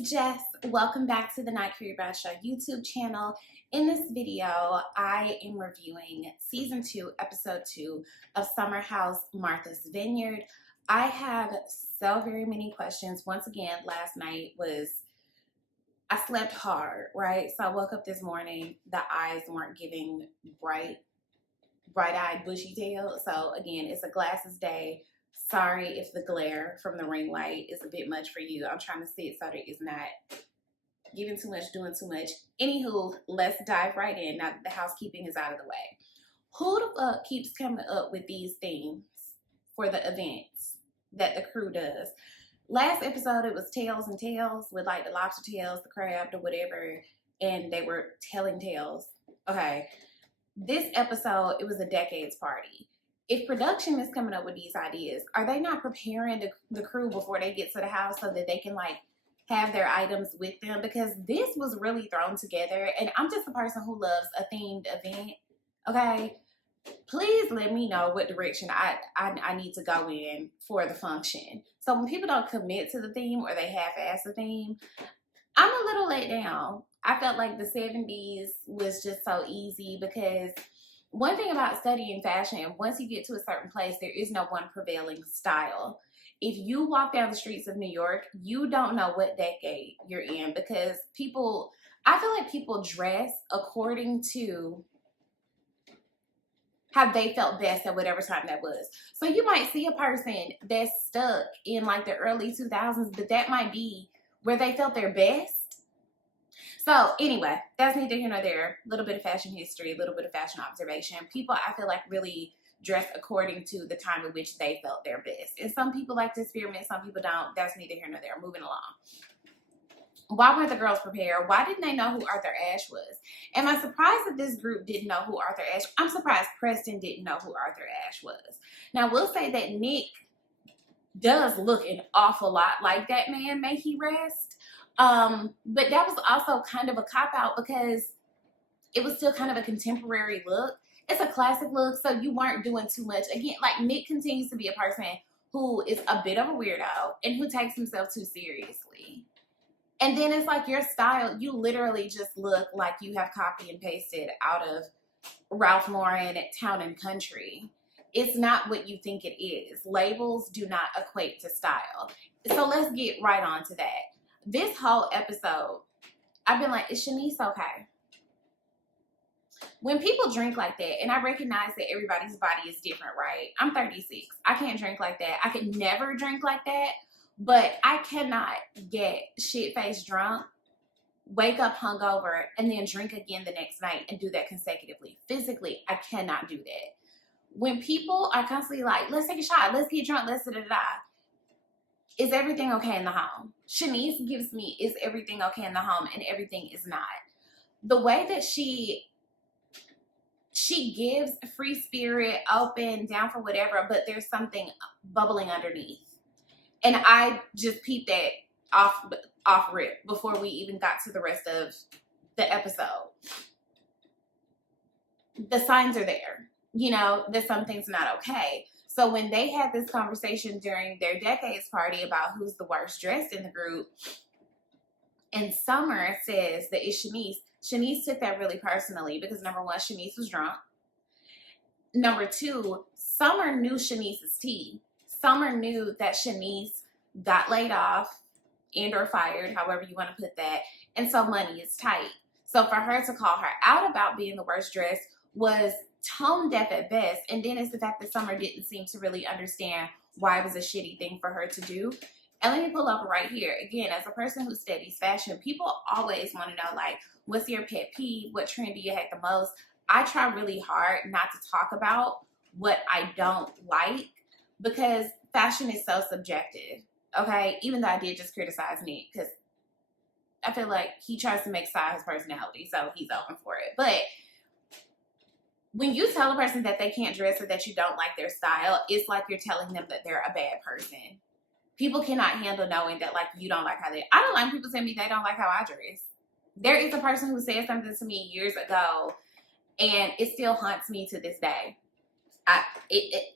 It's Jess. Welcome back to the Not Carrie Bradshaw YouTube channel. In this video, I am reviewing Season 2, Episode 2 of Summer House Martha's Vineyard. I have so very many questions. Once again, last night I slept hard, right? So I woke up this morning, the eyes weren't giving bright-eyed, bushy-tailed. So again, it's a glasses day. Sorry if the glare from the ring light is a bit much for you. I'm trying to sit so that it's not giving too much, doing too much. Anywho, let's dive right in. Now that the housekeeping is out of the way. Who the fuck keeps coming up with these things for the events that the crew does? Last episode, it was Tales and Tales with like the lobster tails, the crab, the whatever, and they were telling tales. Okay. This episode, it was a decades party. If production is coming up with these ideas, are they not preparing the crew before they get to the house so that they can like have their items with them? Because this was really thrown together, and I'm just a person who loves a themed event. Okay, please let me know what direction I need to go in for the function. So when people don't commit to the theme or they half-ass the theme, I'm a little let down. I felt like the 70s was just so easy because one thing about studying fashion, once you get to a certain place, there is no one prevailing style. If you walk down the streets of New York, you don't know what decade you're in because I feel like people dress according to how they felt best at whatever time that was. So you might see a person that's stuck in like the early 2000s, but that might be where they felt their best. So anyway, that's neither here nor there. A little bit of fashion history, a little bit of fashion observation. People, I feel like, really dress according to the time in which they felt their best. And some people like to experiment, some people don't. That's neither here nor there. Moving along. Why weren't the girls prepared? Why didn't they know who Arthur Ashe was? Am I surprised that this group didn't know who Arthur Ashe was? I'm surprised Preston didn't know who Arthur Ashe was. Now, we'll say that Nick does look an awful lot like that man, may he rest. But that was also kind of a cop-out because it was still kind of a contemporary look. It's a classic look, so you weren't doing too much. Again, like Nick continues to be a person who is a bit of a weirdo and who takes himself too seriously. And then it's like your style, you literally just look like you have copy and pasted out of Ralph Lauren at Town and Country. It's not what you think it is. Labels do not equate to style. So let's get right on to that. This whole episode, I've been like, is Shanice okay? When people drink like that, and I recognize that everybody's body is different, right? I'm 36. I can't drink like that. I could never drink like that, but I cannot get shit-faced drunk, wake up hungover, and then drink again the next night and do that consecutively. Physically, I cannot do that. When people are constantly like, let's take a shot, let's get drunk, let's da-da-da. Is everything okay in the home? Shanice gives me, is everything okay in the home? And everything is not. The way that she gives free spirit, open, down for whatever, but there's something bubbling underneath. And I just peeped that off rip before we even got to the rest of the episode. The signs are there, you know, that something's not okay. So when they had this conversation during their decades party about who's the worst dressed in the group, and Summer says that it's Shanice, Shanice took that really personally because number one, Shanice was drunk. Number two, Summer knew Shanice's tea. Summer knew that Shanice got laid off and or fired, however you want to put that, and so money is tight. So for her to call her out about being the worst dressed was tone deaf at best, and then it's the fact that Summer didn't seem to really understand why it was a shitty thing for her to do. And let me pull up right here. Again, as a person who studies fashion, people always want to know, like, what's your pet peeve? What trend do you hate the most? I try really hard not to talk about what I don't like because fashion is so subjective, okay? Even though I did just criticize Nick because I feel like he tries to make style his personality, so he's open for it. But when you tell a person that they can't dress or that you don't like their style, it's like you're telling them that they're a bad person. People cannot handle knowing that, like, you don't like how they... I don't like people telling me they don't like how I dress. There is a person who said something to me years ago, and it still haunts me to this day.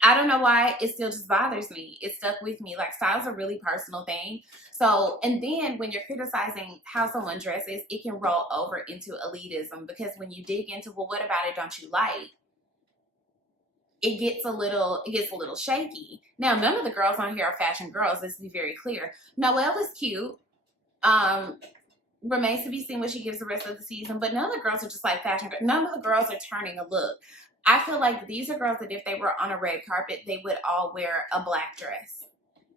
I don't know why it still just bothers me. It stuck with me. Like, style's a really personal thing. So, and then when you're criticizing how someone dresses, it can roll over into elitism, because when you dig into, well, what about it don't you like? It gets a little shaky. Now, none of the girls on here are fashion girls. Let's be very clear. Noelle is cute. Remains to be seen what she gives the rest of the season, but none of the girls are just like fashion girls. None of the girls are turning a look. I feel like these are girls that if they were on a red carpet, they would all wear a black dress.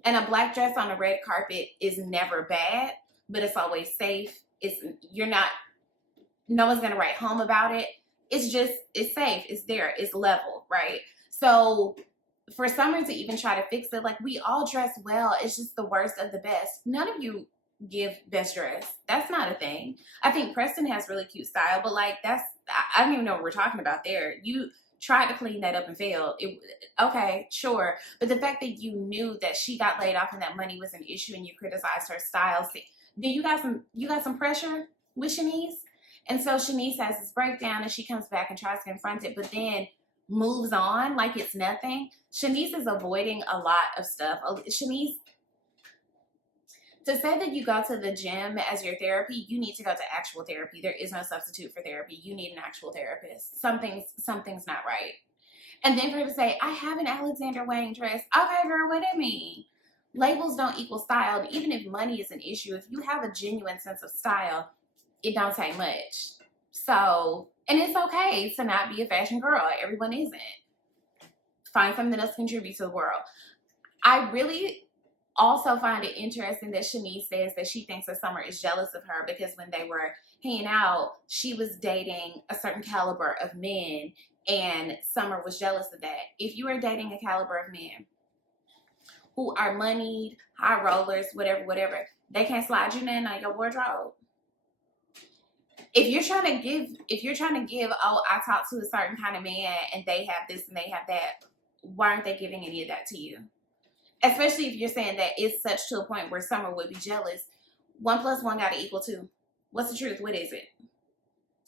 And a black dress on a red carpet is never bad, but it's always safe. No one's going to write home about it. It's safe. It's there. It's level, right? So for Summer to even try to fix it, like, we all dress well. It's just the worst of the best. None of you give best dress. That's not a thing. I think Preston has really cute style, but like, I don't even know what we're talking about there. You tried to clean that up and failed. Okay, sure. But the fact that you knew that she got laid off and that money was an issue and you criticized her style, then you got some pressure with Shanice. And so Shanice has this breakdown and she comes back and tries to confront it, but then moves on like it's nothing. Shanice is avoiding a lot of stuff. Shanice, to say that you go to the gym as your therapy, you need to go to actual therapy. There is no substitute for therapy. You need an actual therapist. Something's not right. And then for her to say, I have an Alexander Wang dress. Okay, girl, what do you mean? Labels don't equal style. But even if money is an issue, if you have a genuine sense of style, it don't take much. So, and it's okay to not be a fashion girl. Everyone isn't. Find something else to contribute to the world. I really also find it interesting that Shanice says that she thinks that Summer is jealous of her because when they were hanging out, she was dating a certain caliber of men, and Summer was jealous of that. If you are dating a caliber of men who are moneyed, high rollers, whatever, they can't slide you in on your wardrobe. If you're trying to give, oh, I talk to a certain kind of man and they have this and they have that, why aren't they giving any of that to you? Especially if you're saying that it's such to a point where Summer would be jealous. 1 + 1 got to equal 2. What's the truth? What is it?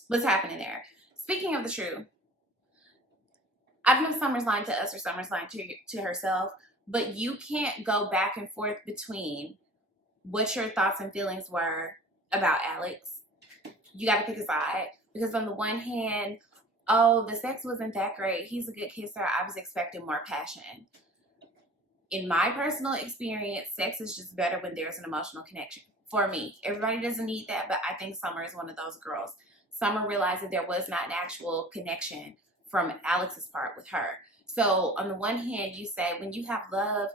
What's happening there? Speaking of the truth, I don't know if Summer's lying to us or Summer's lying to herself, but you can't go back and forth between what your thoughts and feelings were about Alex. You got to pick a side. Because on the one hand, oh, the sex wasn't that great. He's a good kisser. I was expecting more passion. In my personal experience, sex is just better when there's an emotional connection. For me, everybody doesn't need that, but I think Summer is one of those girls. Summer realized that there was not an actual connection from Alex's part with her. So on the one hand, you say when you have love,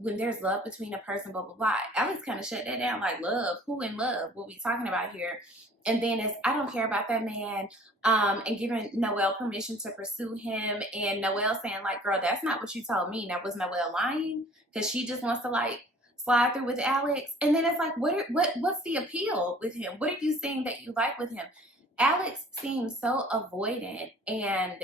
when there's love between a person, blah, blah, blah. Alex kind of shut that down, like, love? Who in love? What we talking about here? And then it's, I don't care about that man, and giving Noelle permission to pursue him, and Noelle saying, like, girl, that's not what you told me. Now, was Noelle lying? Because she just wants to, like, slide through with Alex. And then it's like, what's the appeal with him? What are you saying that you like with him? Alex seems so avoidant, and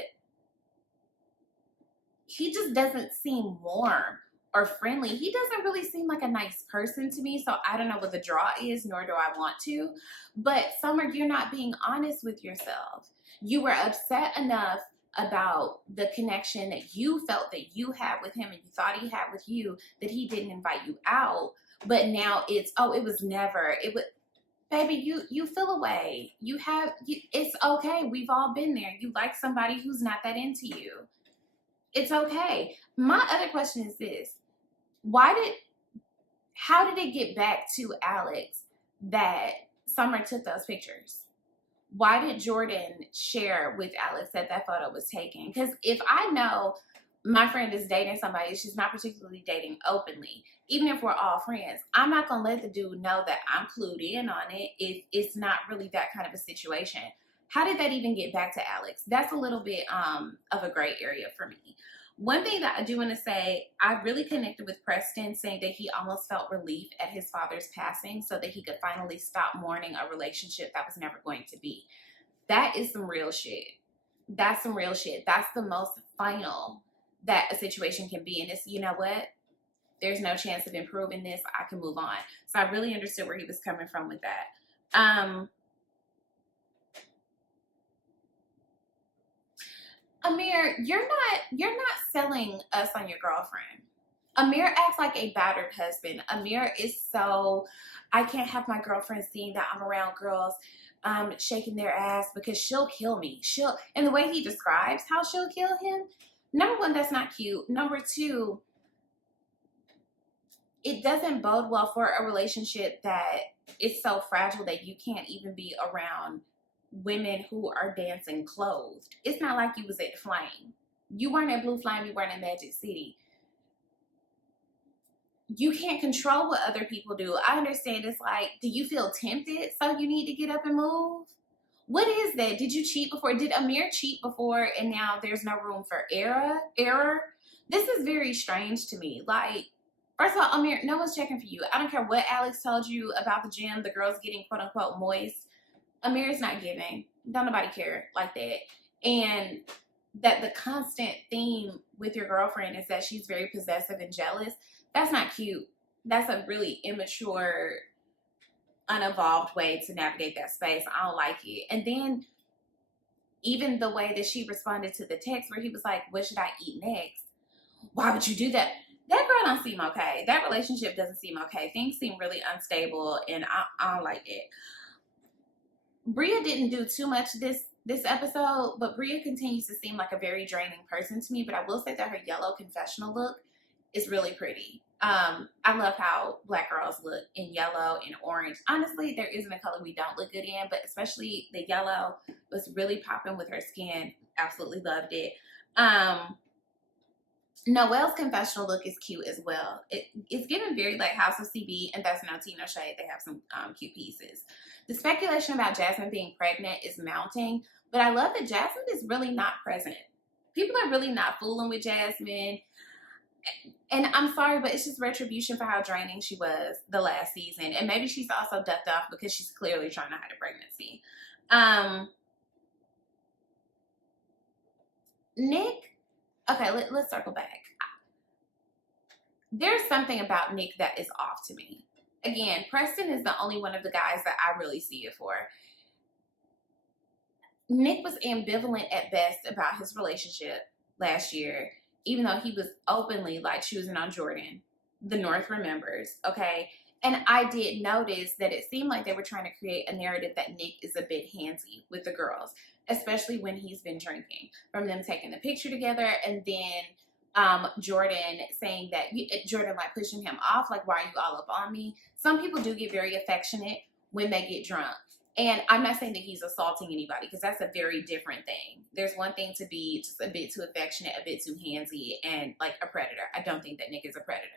he just doesn't seem warm or friendly. He doesn't really seem like a nice person to me, so I don't know what the draw is, nor do I want to. But Summer, you're not being honest with yourself. You were upset enough about the connection that you felt that you had with him and you thought he had with you that he didn't invite you out. But now it's, oh, it was never. It was, baby, you feel away. It's okay. We've all been there. You like somebody who's not that into you. It's okay. My other question is this. How did it get back to Alex that Summer took those pictures? Why did Jordan share with Alex that photo was taken? Because if I know my friend is dating somebody, she's not particularly dating openly, even if we're all friends, I'm not going to let the dude know that I'm clued in on it if it's not really that kind of a situation. How did that even get back to Alex? That's a little bit of a gray area for me. One thing that I do want to say, I really connected with Preston saying that he almost felt relief at his father's passing so that he could finally stop mourning a relationship that was never going to be. That is some real shit. That's some real shit. That's the most final that a situation can be. And it's, you know what? There's no chance of improving this. I can move on. So I really understood where he was coming from with that. Amir, you're not selling us on your girlfriend. Amir acts like a battered husband. Amir is so, I can't have my girlfriend seeing that I'm around girls shaking their ass because she'll kill me. And the way he describes how she'll kill him, number one, that's not cute. Number two, it doesn't bode well for a relationship that is so fragile that you can't even be around women who are dancing clothed. It's not like you was at Flame. You weren't at Blue Flame, you weren't in Magic City. You can't control what other people do. I understand it's like, do you feel tempted so you need to get up and move? What is that? Did you cheat before? Did Amir cheat before and now there's no room for error? This is very strange to me. Like, first of all, Amir, no one's checking for you. I don't care what Alex told you about the gym, the girls getting quote unquote moist. Amir's not giving. Don't nobody care like that. And that the constant theme with your girlfriend is that she's very possessive and jealous. That's not cute. That's a really immature, unevolved way to navigate that space. I don't like it. And then even the way that she responded to the text where he was like, what should I eat next? Why would you do that? That girl don't seem okay. That relationship doesn't seem okay. Things seem really unstable and I don't like it. Bria didn't do too much this episode, but Bria continues to seem like a very draining person to me. But I will say that her yellow confessional look is really pretty. I love how Black girls look in yellow and orange. Honestly, there isn't a color we don't look good in, but especially the yellow was really popping with her skin. Absolutely loved it. Noelle's confessional look is cute as well. It's given very like House of CB, and that's no tea, no shade. They have some cute pieces. The speculation about Jasmine being pregnant is mounting, but I love that Jasmine is really not present. People are really not fooling with Jasmine. And I'm sorry, but it's just retribution for how draining she was the last season. And maybe she's also ducked off because she's clearly trying to hide a pregnancy. Nick, okay, let's circle back. There's something about Nick that is off to me. Again, Preston is the only one of the guys that I really see it for. Nick was ambivalent at best about his relationship last year, even though he was openly like choosing on Jordan. The North remembers, okay? And I did notice that it seemed like they were trying to create a narrative that Nick is a bit handsy with the girls, especially when he's been drinking. From them taking the picture together and then Jordan saying that, Jordan like pushing him off, like, why are you all up on me? Some people do get very affectionate when they get drunk. And I'm not saying that he's assaulting anybody because that's a very different thing. There's one thing to be just a bit too affectionate, a bit too handsy, and like a predator. I don't think that Nick is a predator.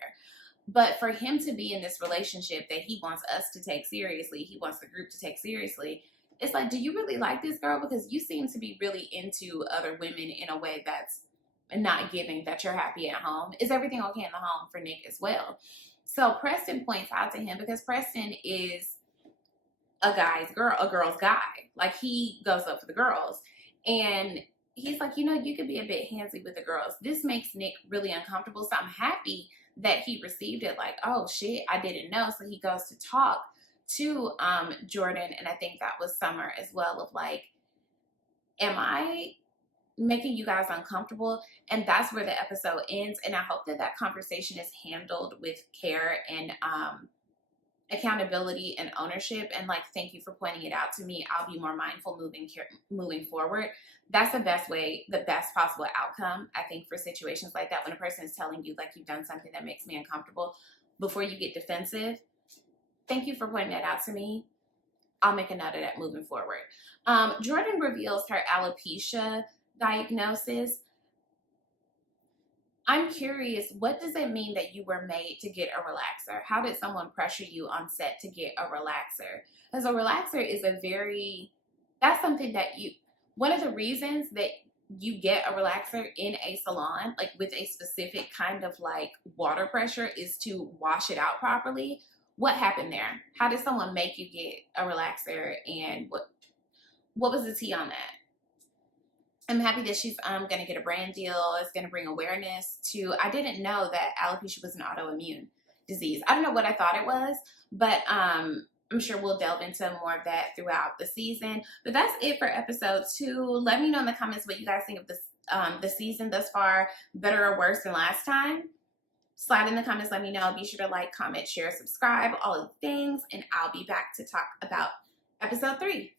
But for him to be in this relationship that he wants us to take seriously, he wants the group to take seriously, it's like, do you really like this girl? Because you seem to be really into other women in a way that's not giving that you're happy at home. Is everything okay in the home for Nick as well? So Preston points out to him because Preston is a girl's guy. Like, he goes up for the girls. And he's like, you could be a bit handsy with the girls. This makes Nick really uncomfortable. So I'm happy that he received it like, oh shit, I didn't know. So he goes to talk to Jordan, and I think that was Summer as well, of like, am I making you guys uncomfortable? And that's where the episode ends. And I hope that that conversation is handled with care and accountability and ownership, and like, thank you for pointing it out to me. I'll be more mindful moving forward. That's the best way, the best possible outcome, I think, for situations like that. When a person is telling you like, you've done something that makes me uncomfortable, before you get defensive, thank you for pointing that out to me. I'll make a note of that moving forward. Jordan reveals her alopecia diagnosis. I'm curious, what does it mean that you were made to get a relaxer? How did someone pressure you on set to get a relaxer? Because a relaxer is that's something that one of the reasons that you get a relaxer in a salon, like with a specific kind of like water pressure, is to wash it out properly. What happened there? How did someone make you get a relaxer, and what was the tea on that? I'm happy that she's going to get a brand deal. It's going to bring awareness to, I didn't know that alopecia was an autoimmune disease. I don't know what I thought it was, but I'm sure we'll delve into more of that throughout the season. But that's it for episode 2. Let me know in the comments what you guys think of this the season thus far better or worse than last time? Slide in the comments, let me know. Be sure to like, comment, share, subscribe, all of the things, and I'll be back to talk about episode 3.